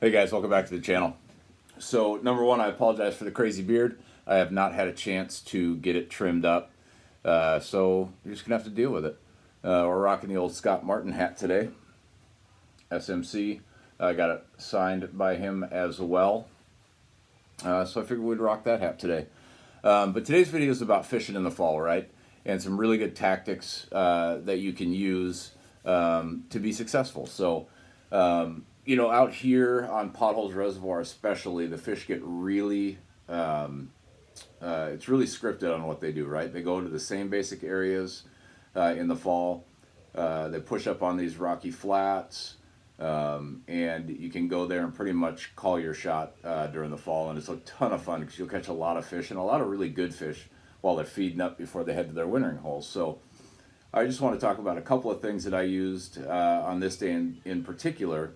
Hey guys, welcome back to the channel. So number one, I apologize for the crazy beard. I have not had a chance to get it trimmed up, so you're just gonna have to deal with it. We're rocking the old Scott Martin hat today, SMC. I got it signed by him as well, so I figured we'd rock that hat today. But today's video is about fishing in the fall, right? And some really good tactics that you can use to be successful. So out here on Potholes Reservoir especially, the fish get really, it's really scripted on what they do, right? They go to the same basic areas in the fall. They push up on these rocky flats, and you can go there and pretty much call your shot during the fall, and it's a ton of fun because you'll catch a lot of fish and a lot of really good fish while they're feeding up before they head to their wintering holes. So I just want to talk about a couple of things that I used on this day in particular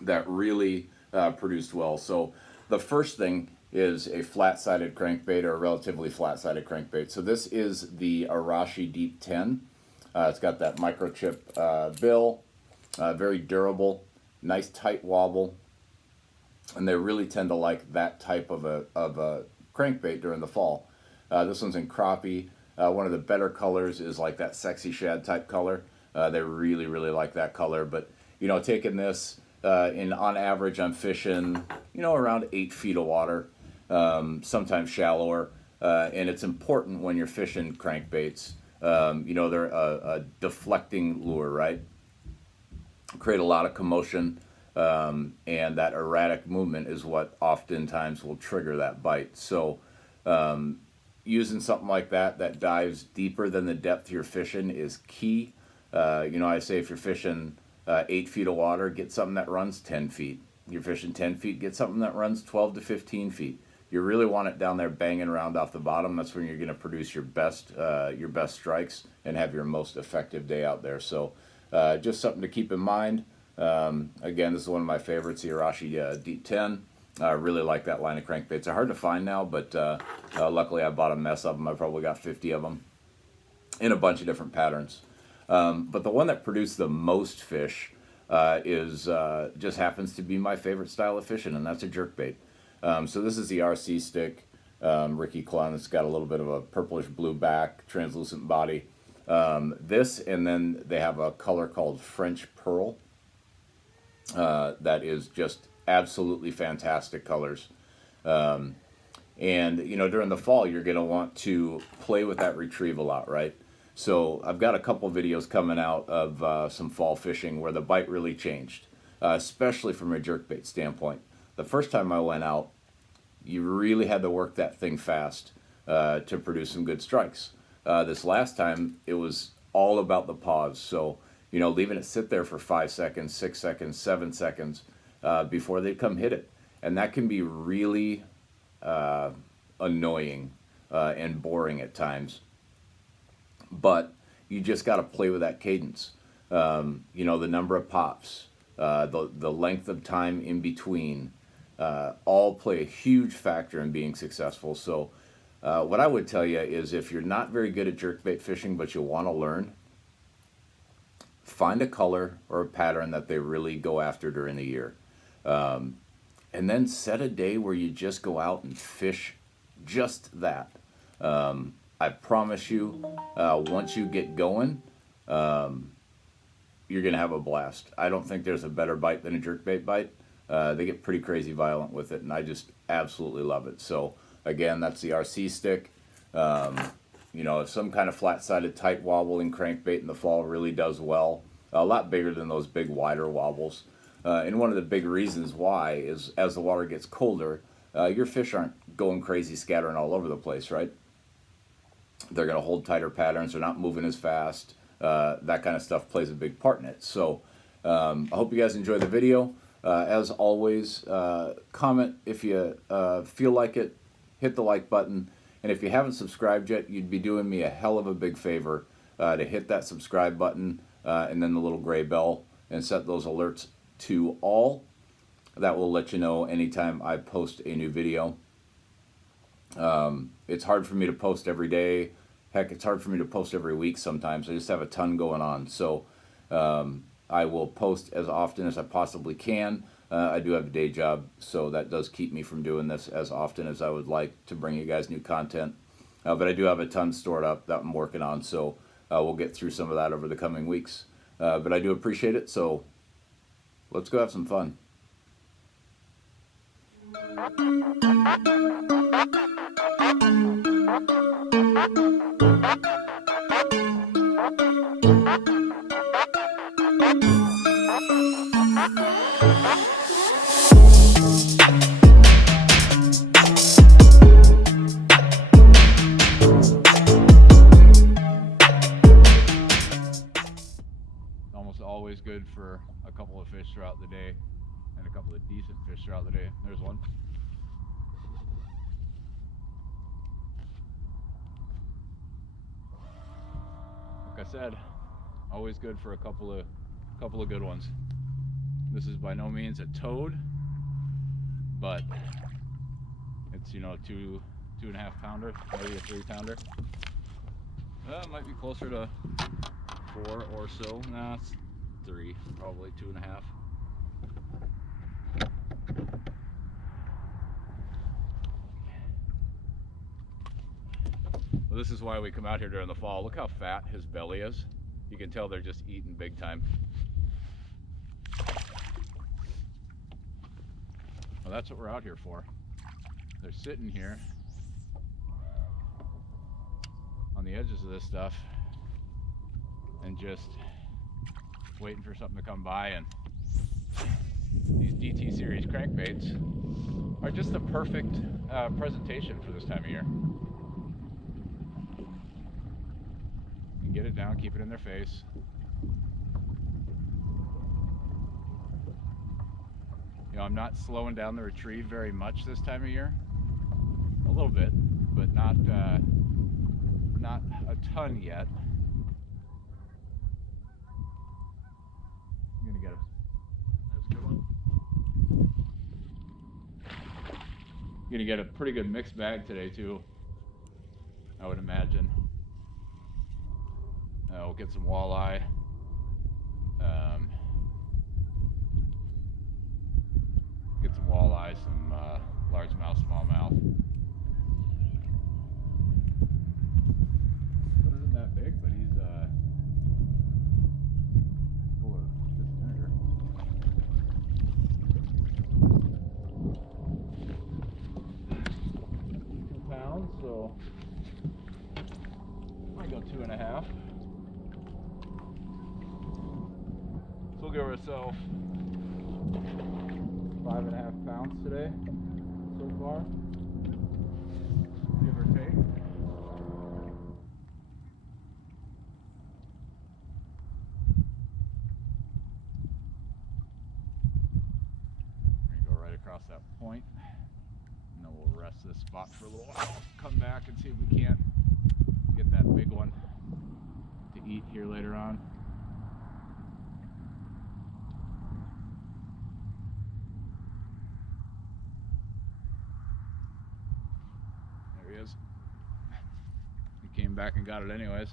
that really produced well. So the first thing is a flat-sided crankbait, or a relatively flat-sided crankbait. So this is the Arashi Deep 10. It's got that microchip bill, very durable, nice tight wobble, and they really tend to like that type of a crankbait during the fall. This one's in crappie. One of the better colors is like that sexy shad type color. They really like that color. But taking this on average, I'm fishing around 8 feet of water, sometimes shallower, and it's important when you're fishing crankbaits. They're a deflecting lure, right? Create a lot of commotion, and that erratic movement is what oftentimes will trigger that bite. So using something like that dives deeper than the depth you're fishing is key. I say if you're fishing 8 feet of water, get something that runs 10 feet. You're fishing 10 feet, get something that runs 12 to 15 feet. You really want it down there banging around off the bottom. That's when you're going to produce your best strikes and have your most effective day out there. So just something to keep in mind. Again, this is one of my favorites, the Arashi Deep 10. I really like that line of crankbaits. They're hard to find now, but luckily I bought a mess of them. I probably got 50 of them in a bunch of different patterns. But the one that produced the most fish is just happens to be my favorite style of fishing, and that's a jerkbait. So this is the RC stick, Ricky Clun. It's got a little bit of a purplish blue back, translucent body. This, and then they have a color called French Pearl that is just absolutely fantastic colors. And during the fall, you're going to want to play with that retrieve a lot, right? So I've got a couple videos coming out of some fall fishing where the bite really changed, especially from a jerkbait standpoint. The first time I went out, you really had to work that thing fast to produce some good strikes. This last time, it was all about the pause. So, leaving it sit there for 5 seconds, 6 seconds, 7 seconds before they come hit it. And that can be really annoying and boring at times. But you just got to play with that cadence. The number of pops, the length of time in between, all play a huge factor in being successful. So what I would tell you is, if you're not very good at jerkbait fishing but you want to learn, find a color or a pattern that they really go after during the year. And then set a day where you just go out and fish just that. I promise you, once you get going, you're going to have a blast. I don't think there's a better bite than a jerkbait bite. They get pretty crazy violent with it, and I just absolutely love it. So, again, that's the RC stick. Some kind of flat-sided tight wobbling crankbait in the fall really does well. A lot bigger than those big, wider wobbles. And one of the big reasons why is, as the water gets colder, your fish aren't going crazy, scattering all over the place, right? They're going to hold tighter patterns. They're not moving as fast. That kind of stuff plays a big part in it. So I hope you guys enjoy the video. As always, comment if you feel like it. Hit the like button. And if you haven't subscribed yet, you'd be doing me a hell of a big favor to hit that subscribe button and then the little gray bell, and set those alerts to all. That will let you know anytime I post a new video. It's hard for me to post every day. Heck, it's hard for me to post every week sometimes. I just have a ton going on. So I will post as often as I possibly can. I do have a day job, so that does keep me from doing this as often as I would like to bring you guys new content. But I do have a ton stored up that I'm working on, so we'll get through some of that over the coming weeks. But I do appreciate it, so let's go have some fun. Almost always good for a couple of fish throughout the day, and a couple of decent fish throughout the day. There's one. Like I said, always good for a couple of good ones. This is by no means a toad, but it's, you know, 2.5 pounder, maybe a 3 pounder. It might be closer to 4 or so. Nah, it's 3, probably 2.5. Well, this is why we come out here during the fall. Look how fat his belly is. You can tell they're just eating big time. Well, that's what we're out here for. They're sitting here on the edges of this stuff and just waiting for something to come by. And these DT series crankbaits are just the perfect presentation for this time of year. You can get it down, keep it in their face. You know, I'm not slowing down the retrieve very much this time of year. A little bit, but not a ton yet. I'm gonna get a. That's a good one. Gonna get a pretty good mixed bag today too, I would imagine. We'll get some walleye. Get some walleye, some largemouth, smallmouth. Still isn't that big, but he's full of this vinegar. 2 pounds, so I go 2.5. So we'll give ourselves 5.5 pounds today so far, give or take. We're gonna go right across that point, and then we'll rest this spot for a little while. Come back and see if we can't get that big one to eat here later on. There he is. He came back and got it anyways.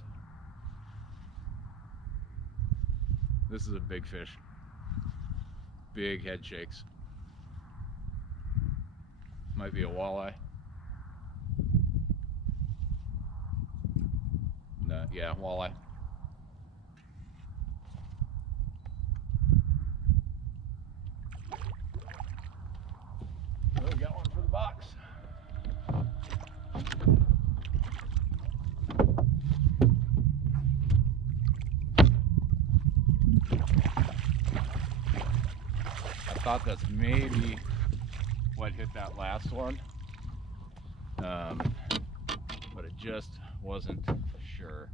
This is a big fish. Big head shakes. Might be a walleye. No, yeah, walleye. Oh, we got one for the box. I thought that's maybe what hit that last one, but it just wasn't sure.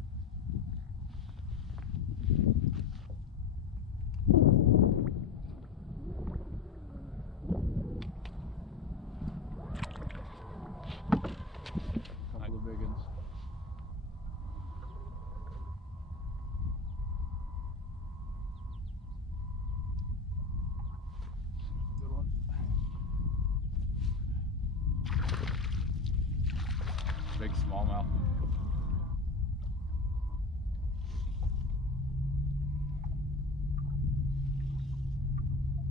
Couple of big ones. Good one. Big smallmouth.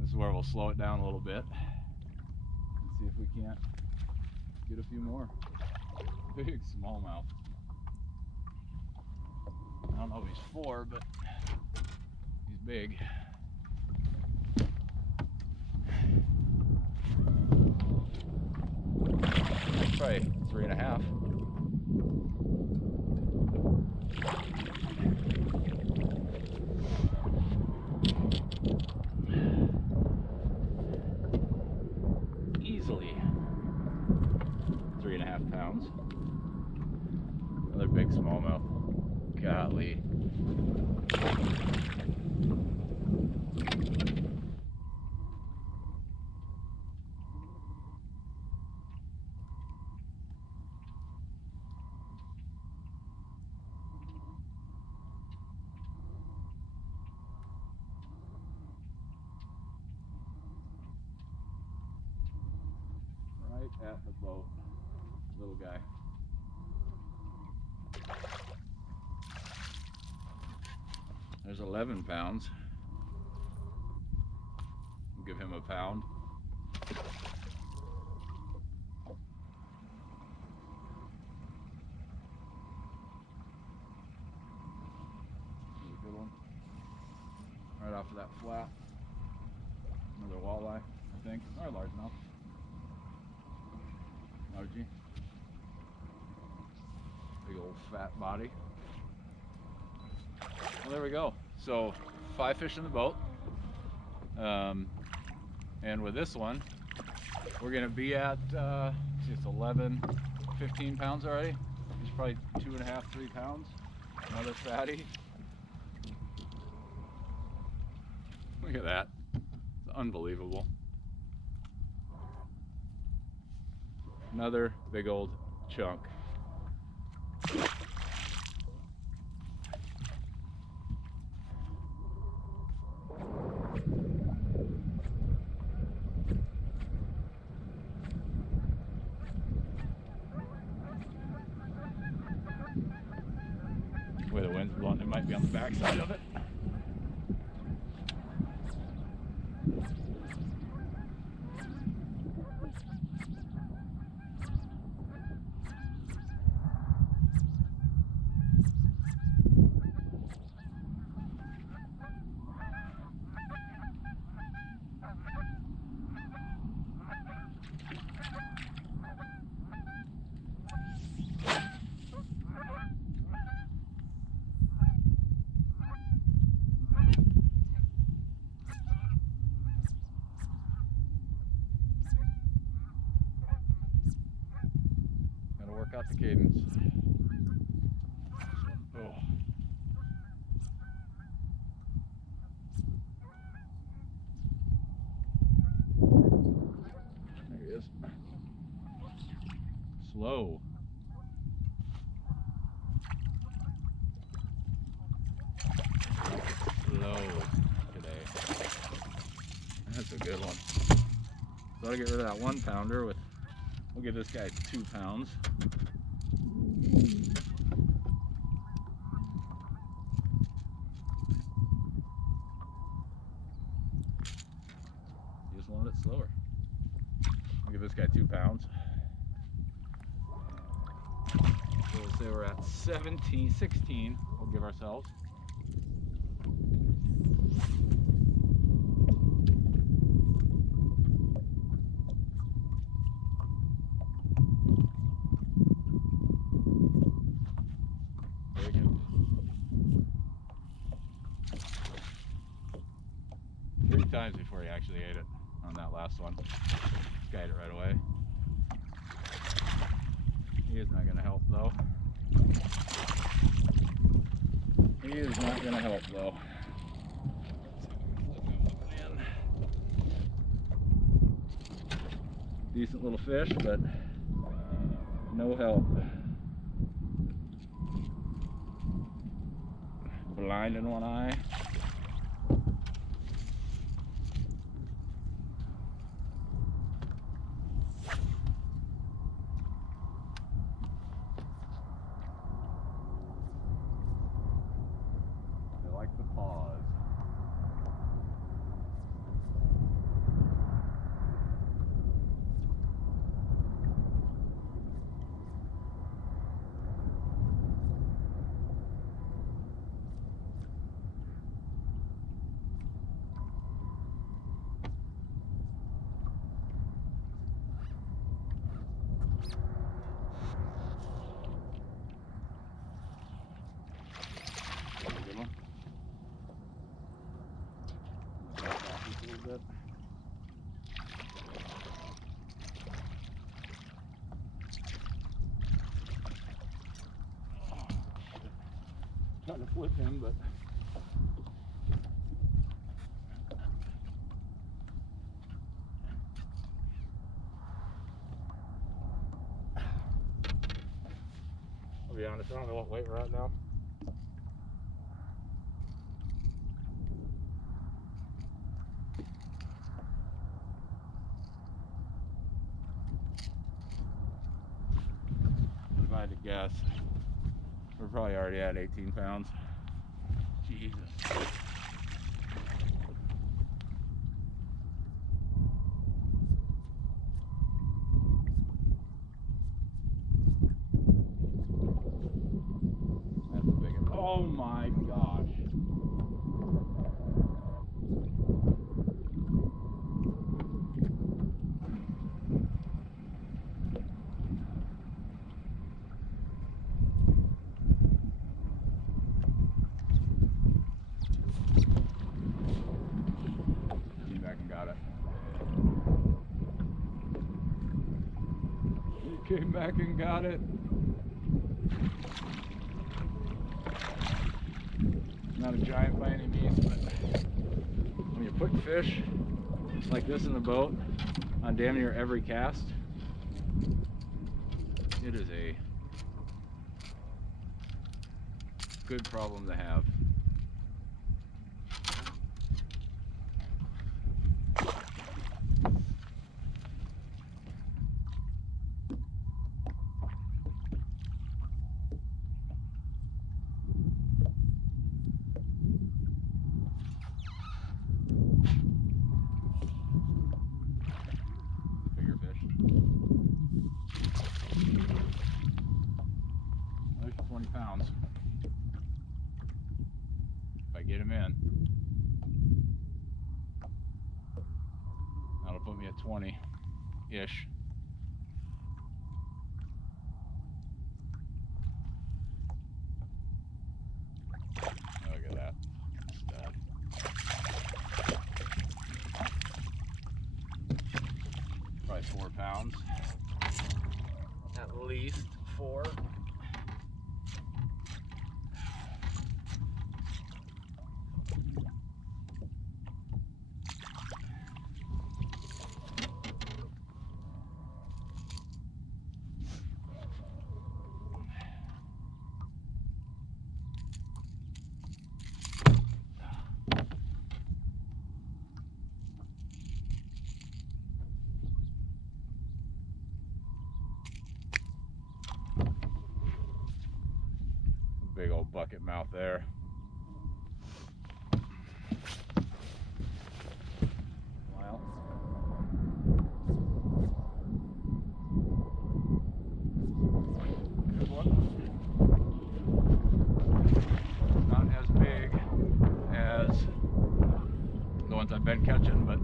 This is where we'll slow it down a little bit and see if we can't get a few more. Big smallmouth. I don't know if he's 4, but he's big. Probably 3.5. Easily 3.5 pounds. Another big smallmouth. Golly. Right at the boat, little guy. There's 11 pounds. I'll give him a pound. Here's a good one. Right off of that flat. Another walleye, I think, or largemouth. Largie. Big old fat body. Well, there we go. So 5 fish in the boat. And with this one, we're gonna be at, it's 11, 15 pounds already. He's probably 2.5, 3 pounds. Another fatty. Look at that. It's unbelievable. Another big old chunk. The way the wind's blowing, it might be on the back side of it. Work out the cadence. Oh. There he is. Slow. Slow today. That's a good one. So I'll get rid of that 1 pounder with, we'll give this guy 2 pounds. Just wanted it slower. I'll give this guy 2 pounds. So we'll say we're at 17, 16, we'll give ourselves. Very good. 3 times before he actually ate it on that last one. Just ate it right away. He is not going to help though. He is not going to help though. Decent little fish, but no help. Blind in one eye. They like the pause. trying to flip him, but I'll be honest, I don't know what weight we're at now. If I had to guess, we're probably already at 18 pounds. Jesus. That's a big one. Oh my gosh. Came back and got it. He came back and got it. Not a giant by any means, but when you're putting fish like this in the boat on damn near every cast, it is a good problem to have. Bigger fish. There's 20 pounds. If I get him in, that'll put me at 20-ish. Look at that. Stud. Probably 4 pounds. At least 4. Big old bucket mouth there. Well, good one. Not as big as the ones I've been catching, but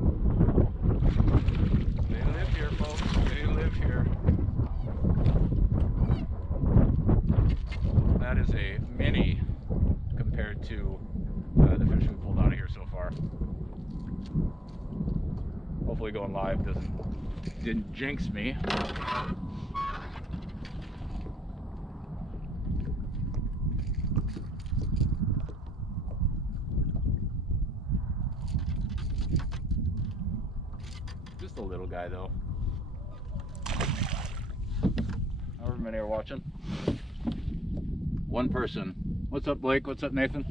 they live here, folks. They live here. That is a mini compared to the fish we pulled out of here so far. Hopefully going live didn't jinx me. Just a little guy though. However many are watching. One person. What's up, Blake? What's up, Nathan?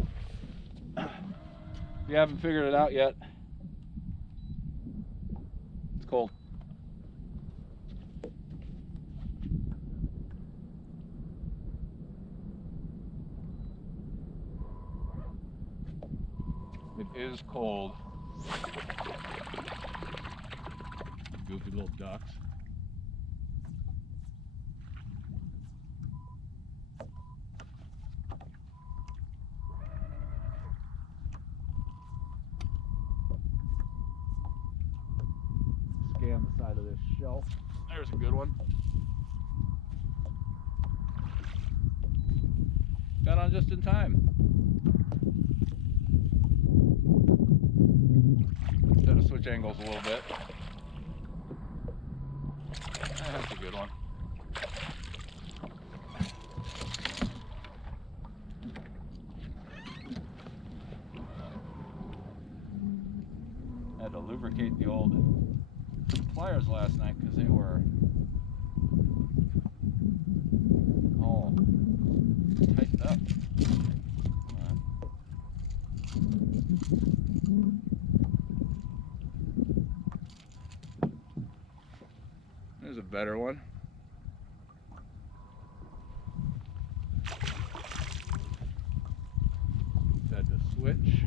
If you haven't figured it out yet, it's cold. It is cold. Goofy little ducks. Scan the side of this shelf. There's a good one. Got on just in time. Got to switch angles a little bit. That's a good one. called pliers last night because they were all tightened up. There's a better one. Had to switch.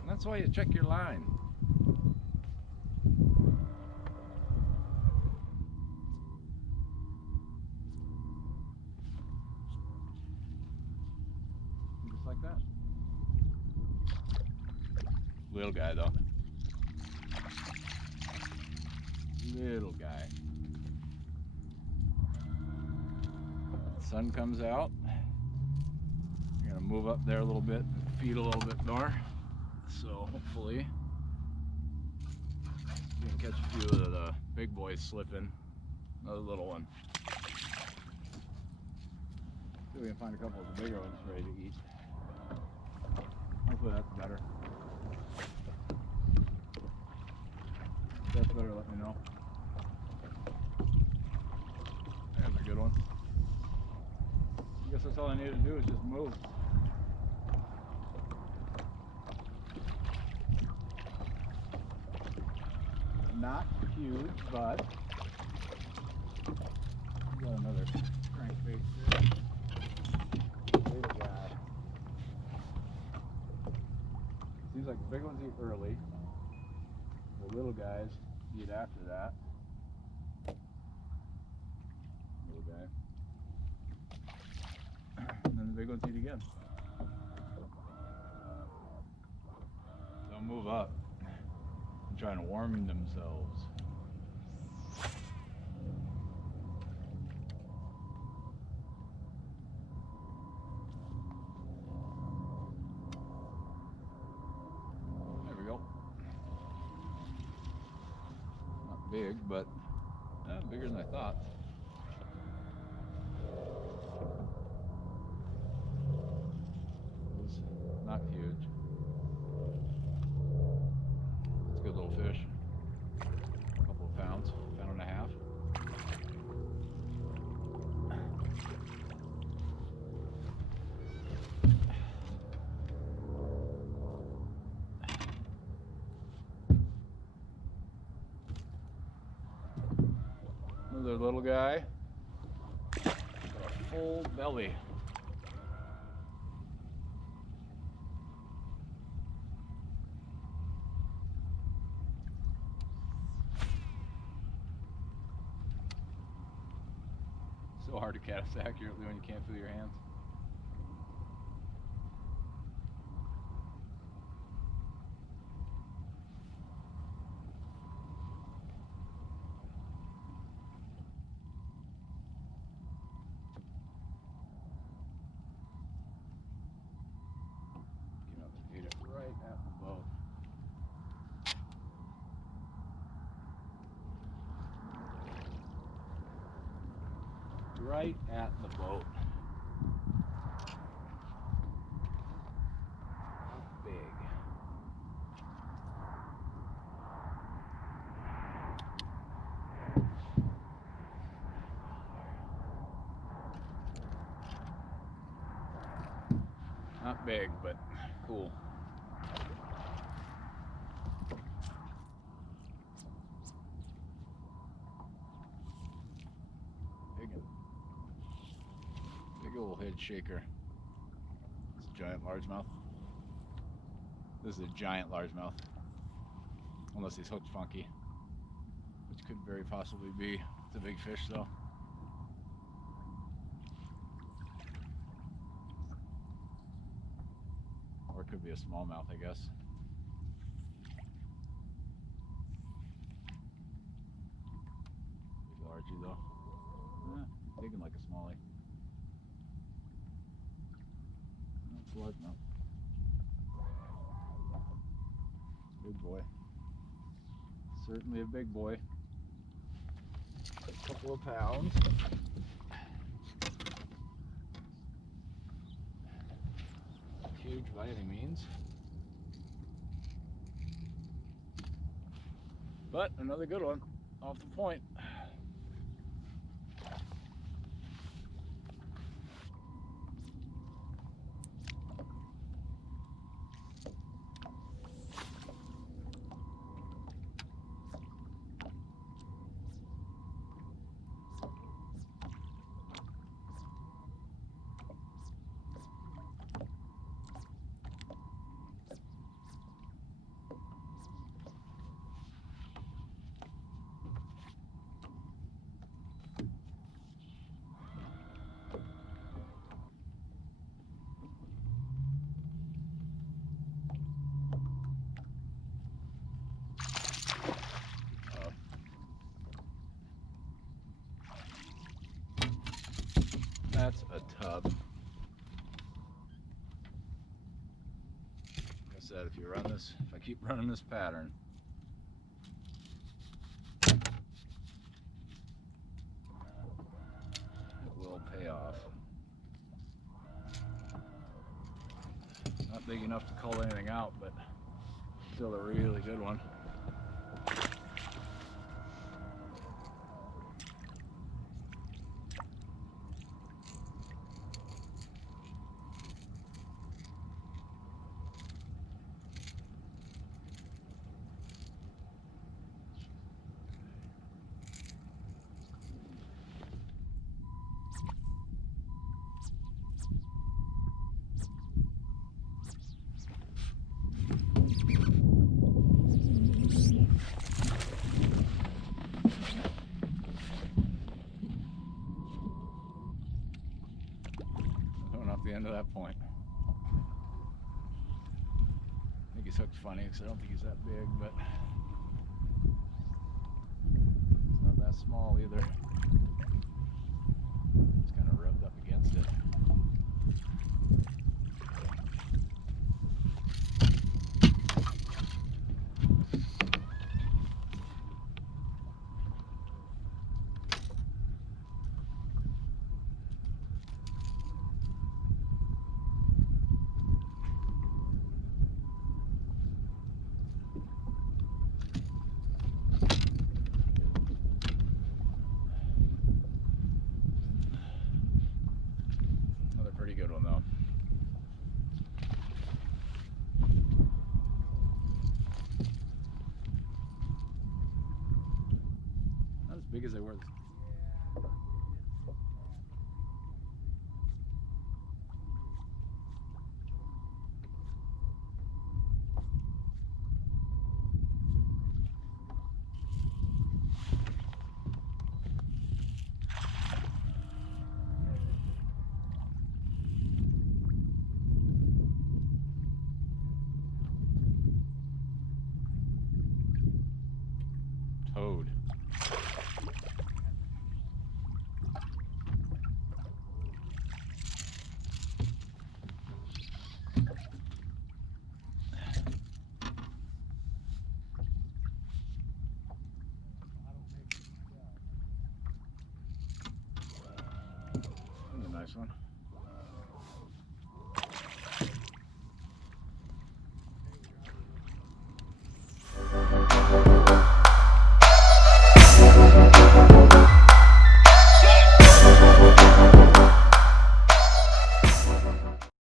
And that's why you check your line. Just like that. Little guy though. Little guy. The sun comes out. You're gonna move up there a little bit and feed a little bit more. So hopefully you can catch a few of the big boys slipping. Another little one. See if we can find a couple of the bigger ones ready to eat. Hopefully that's better. If that's better, let me know. There's a good one. I guess that's all I need to do is just move. Not huge, but got another crankbait there. Little guy. Seems like the big ones eat early. The little guys eat after that. Little guy. And then the big ones eat again. They'll move up and trying to warm themselves. There we go. Not big, but bigger than I thought. Not huge. It's a good little fish. A couple of pounds, pound and a half. Another little guy. Got a full belly. So hard to cast accurately when you can't feel your hands. Came up and ate it right at the boat. Right at the boat. Not big. Not big, but cool. Big old head shaker. It's a giant largemouth. This is a giant largemouth. Unless he's hooked funky, which could very possibly be. It's a big fish though. Or it could be a smallmouth, I guess. Big largie though. Digging like a smallie. That's a largemouth. Big boy. Certainly a big boy. A couple of pounds. Huge by any means. But another good one off the point. That's a tub. Like I said, if I keep running this pattern, it will pay off. Not big enough to call anything out, but still a really good one. The end of that point. I think he's hooked funny because I don't think he's that big, but he's not that small either. It's kind of rubbed up against it. Pretty good one though. Not as big as they were. Toad. That's a nice one.